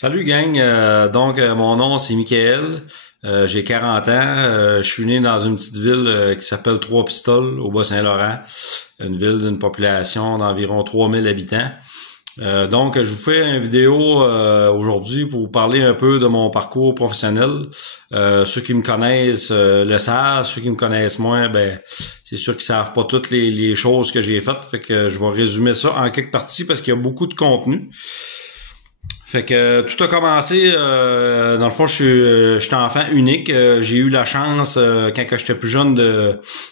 Salut gang, mon nom c'est Michael, j'ai 40 ans, je suis né dans une petite ville qui s'appelle Trois-Pistoles au Bas-Saint-Laurent, une ville d'une population d'environ 3000 habitants. Je vous fais une vidéo aujourd'hui pour vous parler un peu de mon parcours professionnel. Ceux qui me connaissent le savent, ceux qui me connaissent moins, c'est sûr qu'ils savent pas toutes les choses que j'ai faites, fait que je vais résumer ça en quelques parties parce qu'il y a beaucoup de contenu. Fait que tout a commencé, dans le fond, j'étais enfant unique. J'ai eu la chance, quand que j'étais plus jeune,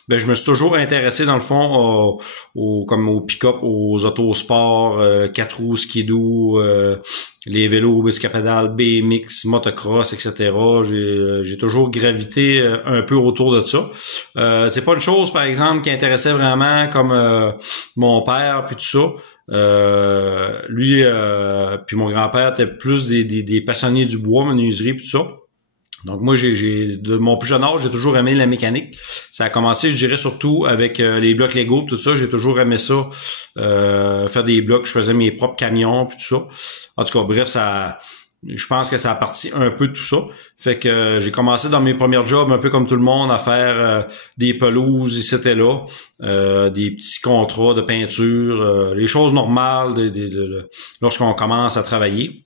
je me suis toujours intéressé, dans le fond, comme au pick-up, aux autosports, 4 roues, skidoo, les vélos, biscapédales, BMX, motocross, etc. J'ai toujours gravité un peu autour de ça. C'est pas une chose, par exemple, qui intéressait vraiment comme mon père, puis tout ça. Lui puis mon grand-père étaient plus des passionnés du bois, menuiserie puis tout ça. Donc moi j'ai de mon plus jeune âge, j'ai toujours aimé la mécanique. Ça a commencé, je dirais, surtout avec les blocs Lego, tout ça, j'ai toujours aimé ça. Faire des blocs, je faisais mes propres camions puis tout ça. En tout cas, bref, je pense que ça a parti un peu de tout ça. Fait que j'ai commencé dans mes premiers jobs, un peu comme tout le monde, à faire des pelouses ici et là, des petits contrats de peinture, les choses normales lorsqu'on commence à travailler.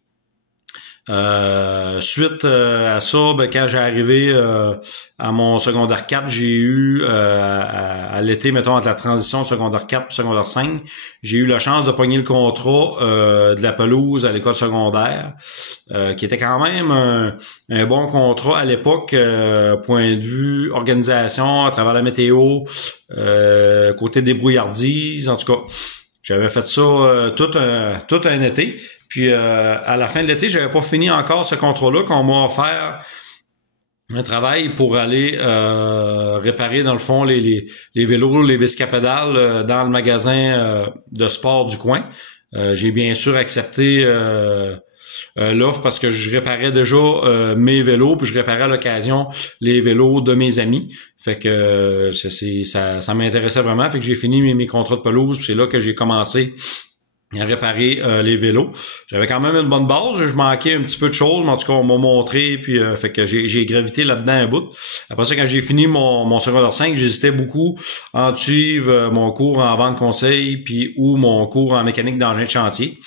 Suite à ça, quand j'ai arrivé à mon secondaire 4, j'ai eu à l'été, mettons, entre la transition de secondaire 4 et secondaire 5, j'ai eu la chance de pogner le contrat de la pelouse à l'école secondaire, qui était quand même un bon contrat à l'époque, point de vue organisation, à travers la météo, côté débrouillardise, en tout cas. J'avais fait ça tout un été. Puis à la fin de l'été, j'avais pas fini encore ce contrat-là qu'on m'a offert un travail pour aller réparer dans le fond les vélos, les biscapédales dans le magasin de sport du coin. J'ai bien sûr accepté l'offre parce que je réparais déjà mes vélos, puis je réparais à l'occasion les vélos de mes amis. Fait que ça m'intéressait vraiment. Fait que j'ai fini mes contrats de pelouse, puis c'est là que j'ai commencé à réparer les vélos. J'avais quand même une bonne base, je manquais un petit peu de choses, mais en tout cas on m'a montré, puis fait que j'ai gravité là-dedans un bout. Après ça, quand j'ai fini mon secondaire 5, j'hésitais beaucoup en suivre mon cours en vente conseil puis ou mon cours en mécanique d'engin de chantier.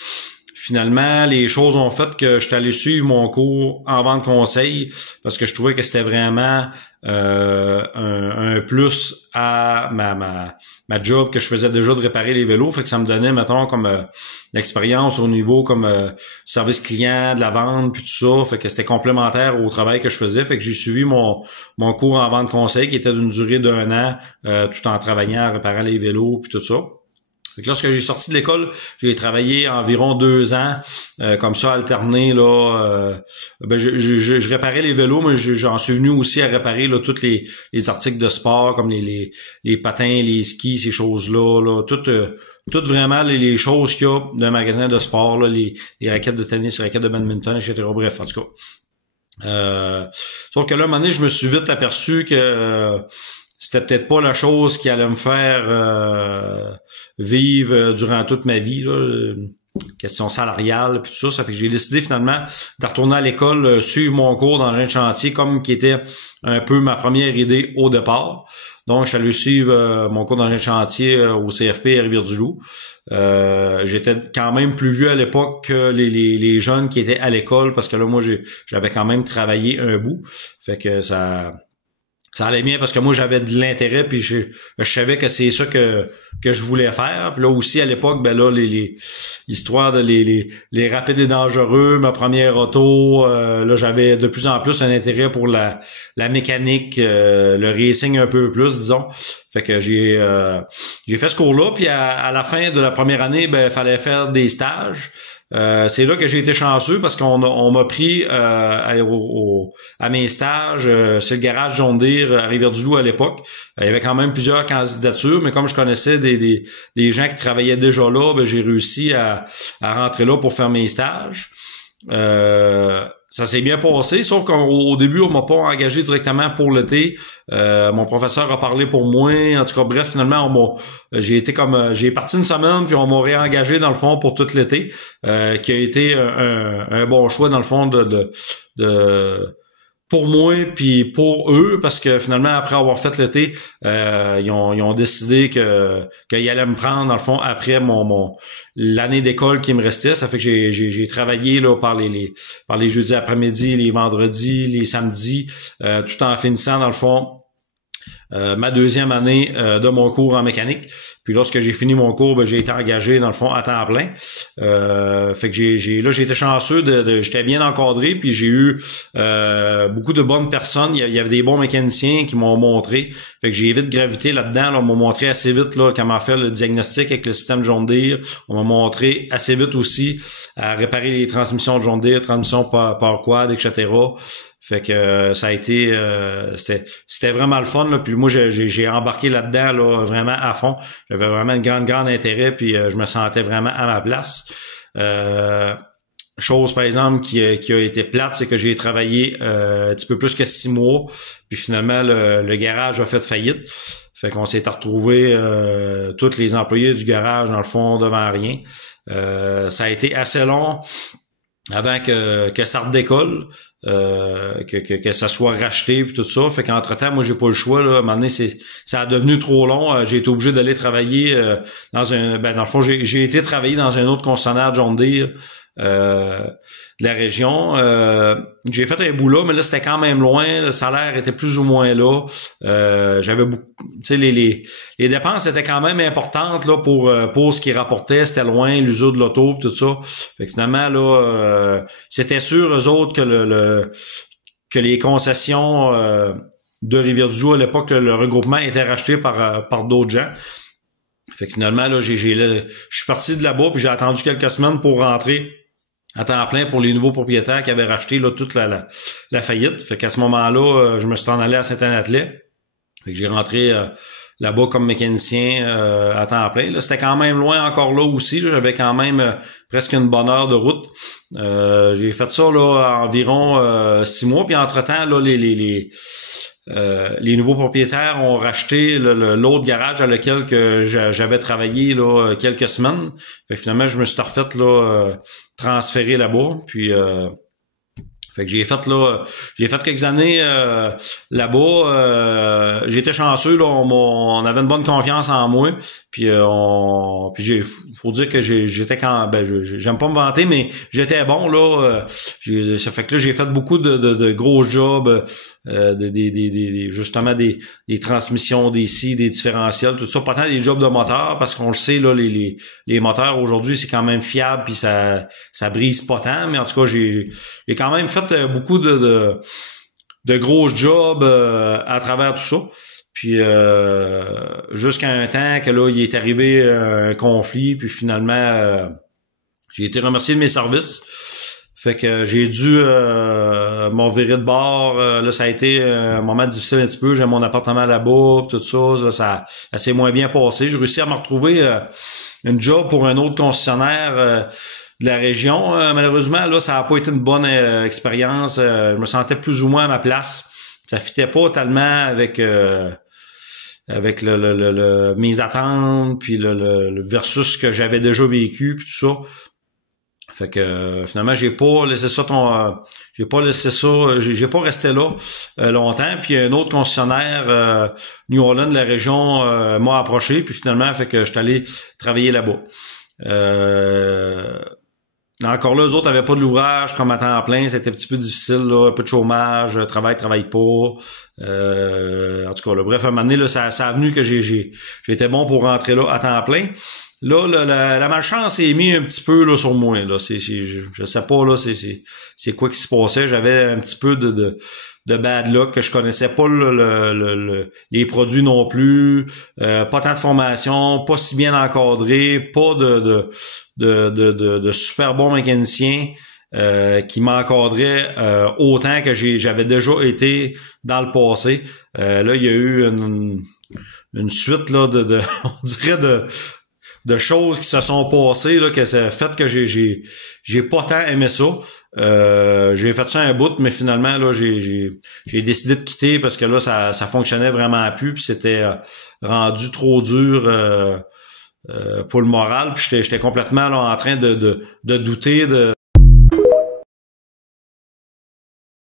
Finalement, les choses ont fait que je suis allé suivre mon cours en vente conseil parce que je trouvais que c'était vraiment un plus à ma job que je faisais déjà de réparer les vélos. Fait que ça me donnait, mettons, comme l'expérience au niveau comme service client, de la vente, puis tout ça. Fait que c'était complémentaire au travail que je faisais. Fait que j'ai suivi mon cours en vente conseil qui était d'une durée d'1 an, tout en travaillant à réparer les vélos, puis tout ça. Fait que lorsque j'ai sorti de l'école, j'ai travaillé environ 2 ans, comme ça, alterné, là. Je réparais les vélos, mais j'en suis venu aussi à réparer là tous les articles de sport, comme les patins, les skis, ces choses-là, là. Toutes vraiment les choses qu'il y a d'un magasin de sport, là, les raquettes de tennis, les raquettes de badminton, etc. Bref, en tout cas. Sauf que là, à un moment donné, je me suis vite aperçu que c'était peut-être pas la chose qui allait me faire vivre durant toute ma vie, là, question salariale puis tout ça. Ça fait que j'ai décidé finalement de retourner à l'école, suivre mon cours d'engin de chantier comme qui était un peu ma première idée au départ. Donc, je suis allé suivre mon cours d'engin de chantier au CFP à Rivière-du-Loup. J'étais quand même plus vieux à l'époque que les jeunes qui étaient à l'école parce que là, moi, j'avais quand même travaillé un bout. Fait que ça allait bien parce que moi j'avais de l'intérêt puis je savais que c'est ça que je voulais faire. Puis là aussi à l'époque, là les histoires de les rapides et dangereux, ma première auto, là j'avais de plus en plus un intérêt pour la mécanique, le racing un peu plus, disons. Fait que j'ai fait ce cours-là, puis à la fin de la première année, il fallait faire des stages. C'est là que j'ai été chanceux parce qu'on m'a pris à mes stages. C'est le garage John Deere à Rivière-du-Loup à l'époque. Il y avait quand même plusieurs candidatures, mais comme je connaissais des gens qui travaillaient déjà là, j'ai réussi à rentrer là pour faire mes stages. Ça s'est bien passé, sauf qu'au début, on m'a pas engagé directement pour l'été. Mon professeur a parlé pour moi. En tout cas, bref, finalement, j'ai parti une semaine, puis on m'a réengagé dans le fond pour tout l'été, qui a été un bon choix dans le fond de pour moi puis pour eux, parce que finalement, après avoir fait l'été, ils ont décidé qu'ils allaient me prendre, dans le fond, après l'année d'école qui me restait. Ça fait que j'ai travaillé là par les jeudis après-midi, les vendredis, les samedis, tout en finissant, dans le fond, ma deuxième année de mon cours en mécanique. Puis lorsque j'ai fini mon cours, ben, j'ai été engagé dans le fond à temps plein. Fait que j'ai été chanceux j'étais bien encadré, puis j'ai eu beaucoup de bonnes personnes. Il y avait des bons mécaniciens qui m'ont montré. Fait que j'ai vite gravité là-dedans. Là, on m'a montré assez vite là comment faire le diagnostic avec le système John Deere. On m'a montré assez vite aussi à réparer les transmissions de John Deere, transmissions Power Quad, etc. Fait que ça a été c'était vraiment le fun là. Puis moi j'ai embarqué là-dedans là vraiment à fond. J'avais vraiment un grand intérêt, puis je me sentais vraiment à ma place. Chose par exemple qui a été plate, c'est que j'ai travaillé un petit peu plus que 6 mois, puis finalement le garage a fait faillite. Fait qu'on s'est retrouvé tous les employés du garage dans le fond devant rien. Ça a été assez long avant que ça redécolle. Que ça soit racheté puis tout ça. Fait qu'entre-temps, moi j'ai pas le choix là. À un moment donné, ça a devenu trop long. J'ai été obligé d'aller travailler dans le fond, j'ai été travailler dans un autre concessionnaire John Deere de la région. J'ai fait un bout là, mais là c'était quand même loin. Le salaire était plus ou moins là. J'avais beaucoup, tu sais, les dépenses étaient quand même importantes là pour ce qui rapportait. C'était loin, l'usure de l'auto, tout ça. Fait que finalement là, c'était sûr eux autres que les concessions de Rivière-du-Loup à l'époque, le regroupement était racheté par d'autres gens. Fait que finalement là, je suis parti de là-bas puis j'ai attendu quelques semaines pour rentrer à temps plein pour les nouveaux propriétaires qui avaient racheté là toute la faillite. Fait qu'à ce moment-là, je me suis en allé à Saint-Anne-Attelet. Fait que j'ai rentré là-bas comme mécanicien à temps plein. Là, c'était quand même loin encore là aussi. Là, j'avais quand même presque une bonne heure de route. J'ai fait ça là environ 6 mois. Puis entre-temps, là, les nouveaux propriétaires ont racheté l'autre garage à lequel que j'avais travaillé là quelques semaines. Fait que finalement, je me suis refait là transféré là-bas. Puis fait que j'ai fait quelques années là-bas. J'étais chanceux là, on avait une bonne confiance en moi. Puis faut dire que j'étais j'aime pas me vanter, mais j'étais bon là. Ça fait que là j'ai fait beaucoup de gros jobs, justement des transmissions, des scies, des différentiels, tout ça. Pas tant des jobs de moteur, parce qu'on le sait là, les moteurs aujourd'hui c'est quand même fiable, puis ça brise pas tant. Mais en tout cas j'ai quand même fait beaucoup de gros jobs à travers tout ça. Puis jusqu'à un temps que là, il est arrivé un conflit, puis finalement, j'ai été remercié de mes services. Fait que j'ai dû m'en virer de bord. Là, ça a été un moment difficile un petit peu. J'ai mon appartement là-bas, tout ça. Là, ça s'est moins bien passé. J'ai réussi à me retrouver une job pour un autre concessionnaire de la région. Malheureusement, là, ça n'a pas été une bonne expérience. Je me sentais plus ou moins à ma place. Ça fitait pas tellement avec mes attentes, puis le versus que j'avais déjà vécu, puis tout ça. Fait que finalement j'ai pas resté là longtemps. Puis un autre concessionnaire New Orleans de la région m'a approché, puis finalement fait que je suis allé travailler là-bas. Encore là, eux autres avaient pas de l'ouvrage comme à temps plein, c'était un petit peu difficile, là, un peu de chômage, travaille pas. En tout cas, là, bref, à un moment donné, là, ça a venu que j'étais bon pour rentrer là à temps plein. Là, la malchance est mise un petit peu là sur moi. Là, je sais pas là, c'est quoi qui se passait. J'avais un petit peu de bad luck, que je connaissais pas les produits non plus, pas tant de formation, pas si bien encadré, pas de super bons mécaniciens qui m'encadraient autant que j'avais déjà été dans le passé. Là, il y a eu une suite là on dirait de choses qui se sont passées là, que ça a fait que j'ai pas tant aimé ça. J'ai fait ça un bout, mais finalement là j'ai décidé de quitter parce que là ça fonctionnait vraiment plus, puis c'était rendu trop dur pour le moral, puis j'étais complètement là en train de douter de